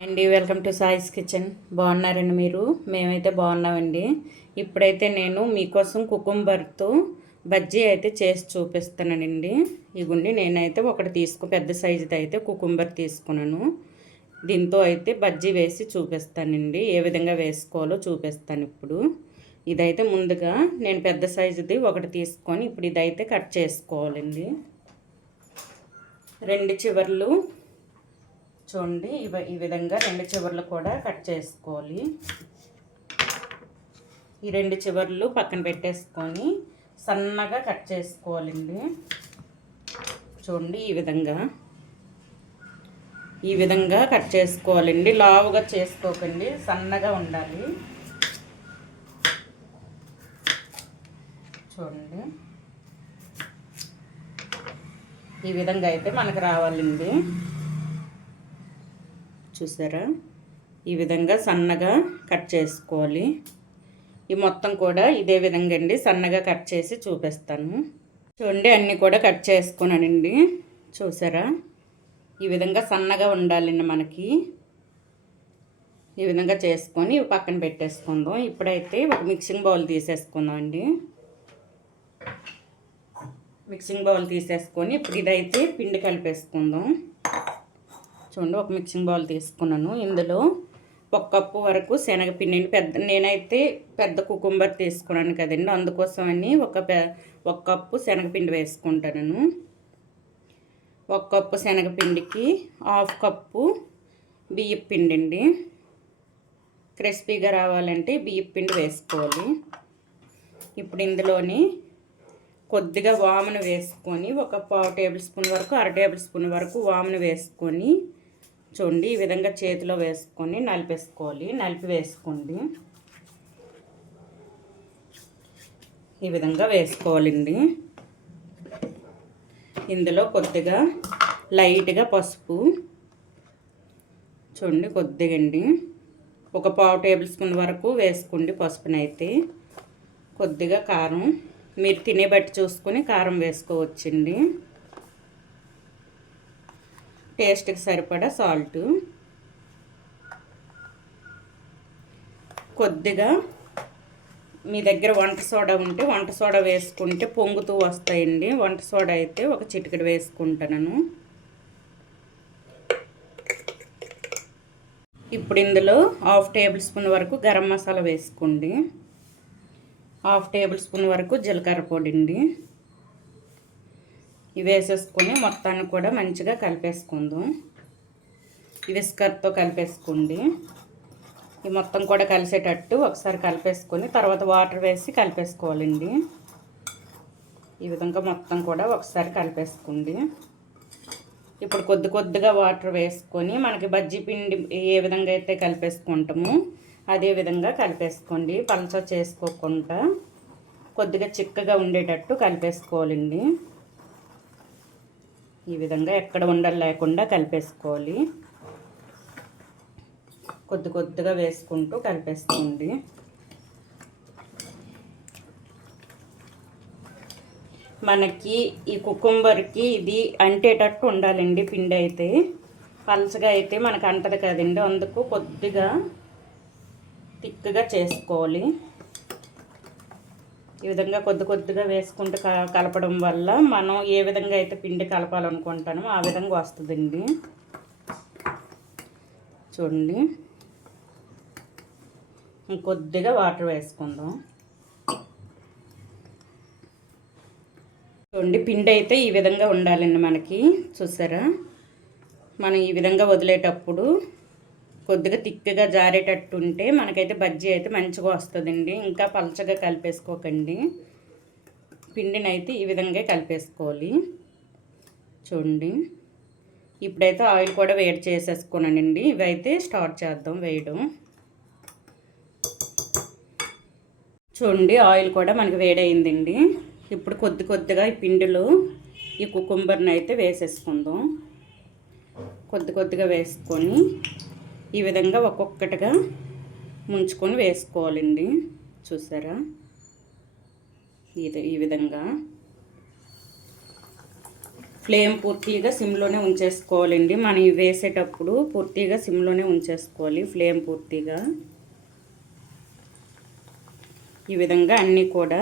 అండి welcome to సాయిస్ kitchen. బాగున్నారండి మీరు? మేమైతే బాగున్నామండి. ఇప్పుడైతే నేను మీకోసం కుకుంబర్తో బజ్జీ అయితే చేసి చూపిస్తానండి. ఇగుండి నేనైతే ఒకటి తీసుకు పెద్ద సైజుది అయితే కుకుంబర్ తీసుకున్నాను. దీంతో అయితే బజ్జీ వేసి చూపిస్తానండి. ఏ విధంగా వేసుకోవాలో చూపిస్తాను ఇప్పుడు. ఇదైతే ముందుగా నేను పెద్ద సైజుది ఒకటి తీసుకొని ఇప్పుడు ఇదైతే కట్ చేసుకోవాలండి. రెండు చివర్లు చూడండి. ఇవ ఈ విధంగా రెండు చివర్లు కూడా కట్ చేసుకోవాలి. ఈ రెండు చివర్లు పక్కన పెట్టేసుకొని సన్నగా కట్ చేసుకోవాలండి. చూడండి ఈ విధంగా. ఈ విధంగా కట్ చేసుకోవాలండి. లావుగా చేసుకోకండి. సన్నగా ఉండాలి. చూడండి. ఈ విధంగా అయితే మనకు రావాలండి. చూసారా? ఈ విధంగా సన్నగా కట్ చేసుకోవాలి. ఈ మొత్తం కూడా ఇదే విధంగా అండి. సన్నగా కట్ చేసి చూపిస్తాను. చూడండి అన్నీ కూడా కట్ చేసుకున్నానండి. చూసారా? ఈ విధంగా సన్నగా ఉండాలండి మనకి. ఈ విధంగా చేసుకొని ఇవి పక్కన పెట్టేసుకుందాం. ఇప్పుడైతే ఒక మిక్సింగ్ బౌల్ తీసేసుకుందాం అండి మిక్సింగ్ బౌల్ తీసేసుకొని ఇప్పుడు ఇదైతే పిండి కలిపేసుకుందాం. చూడండి ఒక మిక్సింగ్ బౌల్ తీసుకున్నాను. ఇందులో ఒక కప్పు వరకు శనగపిండిని పెద్ద నేనైతే పెద్ద కుకుంబర్ తీసుకున్నాను కదండి. అందుకోసమని ఒక పె ఒక కప్పు శనగపిండి వేసుకుంటాను ఒక కప్పు శనగపిండికి హాఫ్ కప్పు బియ్యం పిండి అండి క్రిస్పీగా రావాలంటే బియ్యం పిండి వేసుకోవాలి. ఇప్పుడు ఇందులోని కొద్దిగా వామును వేసుకొని ఒక పావు టేబుల్ స్పూన్ వరకు అర టేబుల్ స్పూన్ వరకు వామును వేసుకొని చూడండి ఈ విధంగా చేతిలో వేసుకొని నలిపేసుకోవాలి. నలిపి వేసుకోండి. ఈ విధంగా వేసుకోవాలండి. ఇందులో కొద్దిగా లైట్గా పసుపు చూడండి కొద్దిగా అండి. ఒక పావు టేబుల్ స్పూన్ వరకు వేసుకోండి పసుపునైతే. కొద్దిగా కారం. మీరు తినే బట్టి చూసుకొని కారం వేసుకోవచ్చండి. టేస్ట్కి సరిపడా సాల్ట్ కొద్దిగా మీ దగ్గర వంట సోడా ఉంటే వంట సోడా వేసుకుంటే పొంగుతూ వస్తాయండి. వంట సోడా అయితే ఒక చిటికెడు వేసుకుంటాను ఇప్పుడు ఇందులో హాఫ్ టేబుల్ స్పూన్ వరకు గరం మసాలా వేసుకోండి. హాఫ్ టేబుల్ స్పూన్ వరకు జీలకర్ర పొడి అండి. ఇవి వేసేసుకొని మొత్తాన్ని కూడా మంచిగా కలిపేసుకుందాం. విస్కర్తో కలిపేసుకోండి. ఈ మొత్తం కూడా కలిసేటట్టు ఒకసారి కలిపేసుకొని తర్వాత వాటర్ వేసి కలిపేసుకోవాలండి. ఈ విధంగా మొత్తం కూడా ఒకసారి కలిపేసుకోండి. ఇప్పుడు కొద్ది కొద్దిగా వాటర్ వేసుకొని మనకి బజ్జీ పిండి ఏ విధంగా అయితే కలిపేసుకుంటామో అదే విధంగా కలిపేసుకోండి. పలచ చేసుకోకుండా కొద్దిగా చిక్కగా ఉండేటట్టు కలిపేసుకోవాలండి. ఈ విధంగా ఎక్కడ ఉండలు లేకుండా కలిపేసుకోవాలి. కొద్ది కొద్దిగా వేసుకుంటూ కలిపేసుకోండి. మనకి ఈ కుకుంబర్కి ఇది అంటేటట్టు ఉండాలండి పిండి అయితే. పలసగా అయితే మనకు అంటది కదండి అందుకు కొద్దిగా థిక్గా చేసుకోవాలి. ఈ విధంగా కొద్ది కొద్దిగా వేసుకుంటూ కలపడం వల్ల మనం ఏ విధంగా అయితే పిండి కలపాలనుకుంటామో ఆ విధంగా వస్తుందండి. చూడండి. కొద్దిగా వాటర్ వేసుకుందాం. చూడండి పిండి అయితే ఈ విధంగా ఉండాలండి మనకి. చూసారా? మనం ఈ విధంగా వదిలేటప్పుడు కొద్దిగా తిక్కగా జారేటట్టు ఉంటే మనకైతే బజ్జీ అయితే మంచిగా వస్తుందండి. ఇంకా పలచగా కలిపేసుకోకండి. పిండిని అయితే ఈ విధంగా కలిపేసుకోవాలి. చూడండి. ఇప్పుడైతే ఆయిల్ కూడా వేడి చేసేసుకున్నానండి. ఇవైతే స్టార్ట్ చేద్దాం వేయడం. చూడండి ఆయిల్ కూడా మనకి వేడైందండి ఇప్పుడు కొద్ది కొద్దిగా ఈ పిండిలో ఈ కుకుంబర్ని అయితే వేసేసుకుందాం. కొద్ది కొద్దిగా వేసుకొని ఈ విధంగా ఒక్కొక్కటిగా ముంచుకొని వేసుకోవాలండి. చూసారా? ఇది ఈ విధంగా. ఫ్లేమ్ పూర్తిగా సిమ్లోనే ఉంచేసుకోవాలండి. మనం వేసేటప్పుడు పూర్తిగా సిమ్లోనే ఉంచేసుకోవాలి. ఫ్లేమ్ పూర్తిగా. ఈ విధంగా అన్నీ కూడా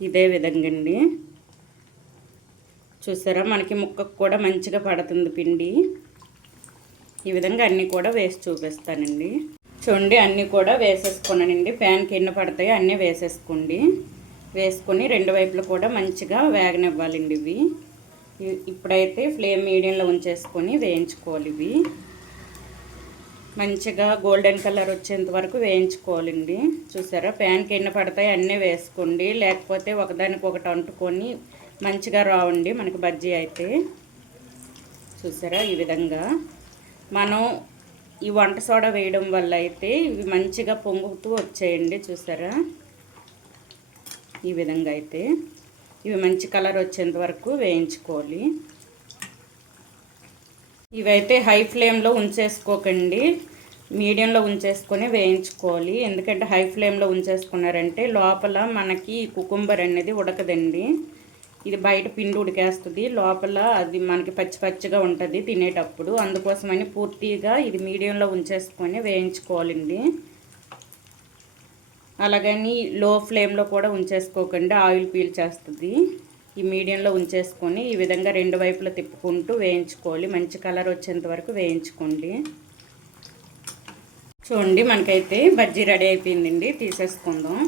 ఇదే విధంగా అండి. చూసారా? మనకి ముక్కకు కూడా మంచిగా పడుతుంది పిండి. ఈ విధంగా అన్నీ కూడా వేసి చూపిస్తానండి. చూడండి అన్నీ కూడా వేసేసుకున్నానండి. ప్యాన్కి ఎన్ని పడతాయో అన్నీ వేసేసుకోండి. వేసుకొని రెండు వైపులు కూడా మంచిగా వేగనివ్వాలండి ఇవి. ఇప్పుడైతే ఫ్లేమ్ మీడియంలో ఉంచేసుకొని వేయించుకోవాలి ఇవి. మంచిగా గోల్డెన్ కలర్ వచ్చేంత వరకు వేయించుకోవాలండి. చూసారా? ప్యాన్కి ఎన్ని పడతాయి అన్నీ వేసుకోండి. లేకపోతే ఒకదానికి ఒకటి అంటుకొని మంచిగా రావండి మనకి బజ్జీ అయితే. చూసారా? ఈ విధంగా. మనం ఈ వంట సోడా వేయడం వల్ల అయితే ఇవి మంచిగా పొంగుతూ వచ్చాయండి చూసారా? ఈ విధంగా అయితే ఇవి మంచి కలర్ వచ్చేంత వరకు వేయించుకోవాలి. ఇవైతే హై ఫ్లేమ్లో ఉంచేసుకోకండి మీడియంలో ఉంచేసుకొని వేయించుకోవాలి. ఎందుకంటే హై ఫ్లేమ్లో ఉంచేసుకున్నారంటే లోపల మనకి కుకుంబర్ అనేది ఉడకదండి. ఇది బయట పిండి ఉడికేస్తుంది. లోపల అది మనకి పచ్చి పచ్చిగా ఉంటుంది తినేటప్పుడు. అందుకోసమని పూర్తిగా ఇది మీడియంలో ఉంచేసుకొని వేయించుకోవాలండి. అలాగని లో ఫ్లేమ్లో కూడా ఉంచేసుకోకండి. ఆయిల్ పీల్చేస్తుంది ఈ మీడియంలో ఉంచేసుకొని ఈ విధంగా రెండు వైపులా తిప్పుకుంటూ వేయించుకోవాలి. మంచి కలర్ వచ్చేంత వరకు వేయించుకోండి. చూడండి మనకైతే బజ్జీ రెడీ అయిపోయిందండి. తీసేసుకుందాం.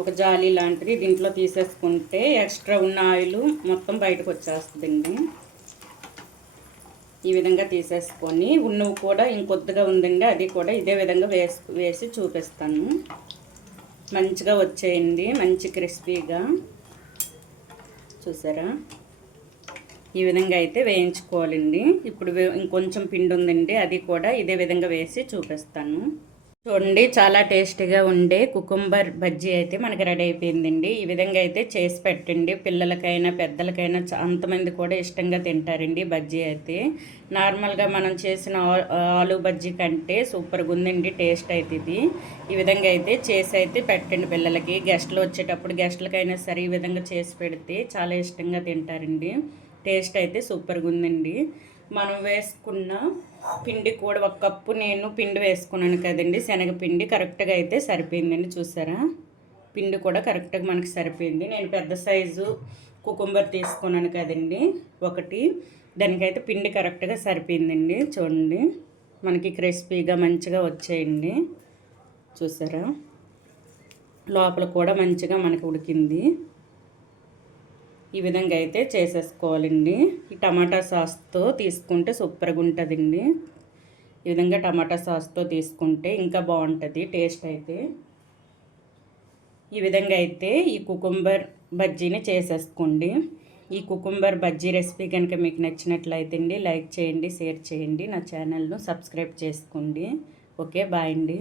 ఒక జాలి లాంటిది దీంట్లో తీసేసుకుంటే ఎక్స్ట్రా ఉన్న ఆయిల్ మొత్తం బయటకు వచ్చేస్తుందండి. ఈ విధంగా తీసేసుకొని ఉన్నవి కూడా ఇంకొద్దిగా ఉందండి అది కూడా ఇదే విధంగా వేసు వేసి చూపిస్తాను. మంచిగా వచ్చేయండి మంచి క్రిస్పీగా. చూసారా? ఈ విధంగా అయితే వేయించుకోవాలండి. ఇప్పుడు ఇంకొంచెం పిండి ఉందండి అది కూడా ఇదే విధంగా వేసి చూపిస్తాను. చూడండి చాలా టేస్టీగా ఉండే కుకుంబర్ బజ్జీ అయితే మనకి రెడీ అయిపోయిందండి. ఈ విధంగా అయితే చేసి పెట్టండి. పిల్లలకైనా పెద్దలకైనా అంతమంది కూడా ఇష్టంగా తింటారండి బజ్జీ అయితే. నార్మల్గా మనం చేసిన ఆలు బజ్జీ కంటే సూపర్గా ఉందండి టేస్ట్ అయితే ఇది. ఈ విధంగా అయితే చేసి అయితే పెట్టండి పిల్లలకి. గెస్ట్లు వచ్చేటప్పుడు గెస్ట్లకైనా సరే ఈ విధంగా చేసి పెడితే చాలా ఇష్టంగా తింటారండి. టేస్ట్ అయితే సూపర్గా ఉందండి. మనం వేసుకున్న పిండి కూడా ఒక కప్పు నేను పిండి వేసుకున్నాను కదండి. శనగపిండి కరెక్ట్గా అయితే సరిపోయిందండి. చూసారా? పిండి కూడా కరెక్ట్గా మనకి సరిపోయింది. నేను పెద్ద సైజు కుకుంబర్ తీసుకున్నాను కదండి. ఒకటి. దానికైతే పిండి కరెక్ట్గా సరిపోయిందండి. చూడండి. మనకి క్రిస్పీగా మంచిగా వచ్చేయండి. చూసారా? లోపల కూడా మంచిగా మనకి ఉడికింది. ఈ విధంగా అయితే చేసేసుకోవాలండి. ఈ టమాటా సాస్తో తీసుకుంటే సూపర్గా ఉంటుందండి ఈ విధంగా టమాటా సాస్తో తీసుకుంటే ఇంకా బాగుంటుంది టేస్ట్ అయితే. ఈ విధంగా అయితే ఈ కుకుంబర్ బజ్జీని చేసేసుకోండి. ఈ కుకుంబర్ బజ్జీ రెసిపీ కనుక మీకు నచ్చినట్లయితే అండి లైక్ చేయండి షేర్ చేయండి నా ఛానల్ను సబ్స్క్రైబ్ చేసుకోండి. ఓకే బాయ్ అండి.